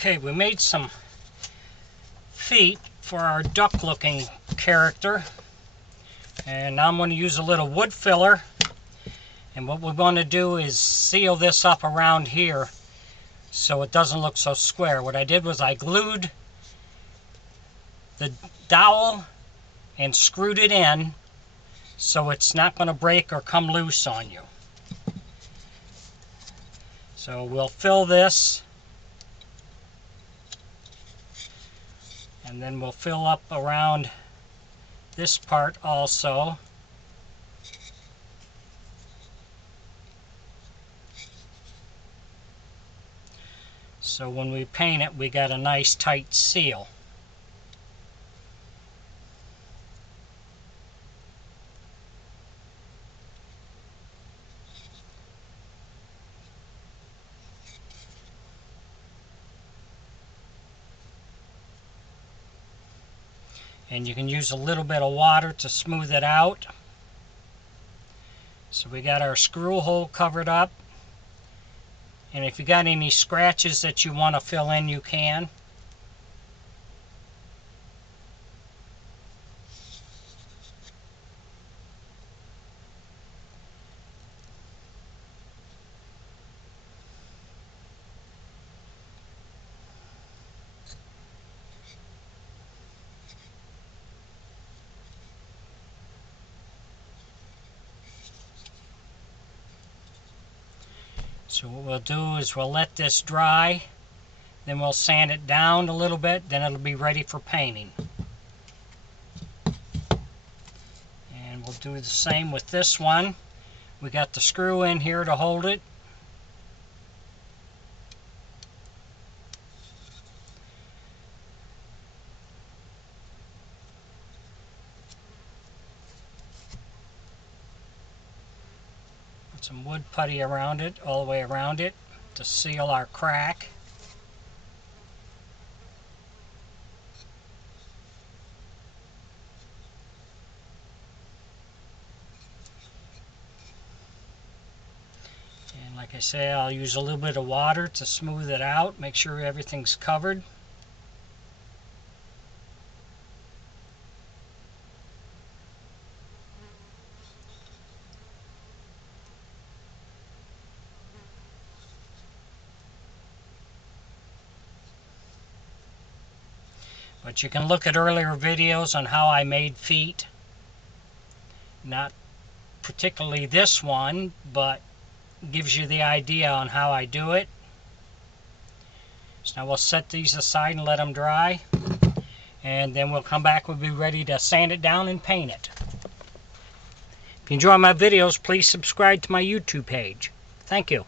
Okay, we made some feet for our duck looking character, and now I'm going to use a little wood filler, and what we're going to do is seal this up around here so it doesn't look so square. What I did was I glued the dowel and screwed it in so it's not going to break or come loose on you. So we'll fill this, and then we'll fill up around this part also. So when we paint it, we got a nice tight seal. And you can use a little bit of water to smooth it out. So we got our screw hole covered up. And if you got any scratches that you want to fill in, you can. So what we'll do is we'll let this dry, then we'll sand it down a little bit, then it'll be ready for painting. And we'll do the same with this one. We got the screw in here to hold it. Put some wood putty around it, all the way around it, to seal our crack. And like I say, I'll use a little bit of water to smooth it out, make sure everything's covered. But you can look at earlier videos on how I made feet. Not particularly this one, but gives you the idea on how I do it. So now we'll set these aside and let them dry. And then we'll come back, we'll be ready to sand it down and paint it. If you enjoy my videos, please subscribe to my YouTube page. Thank you.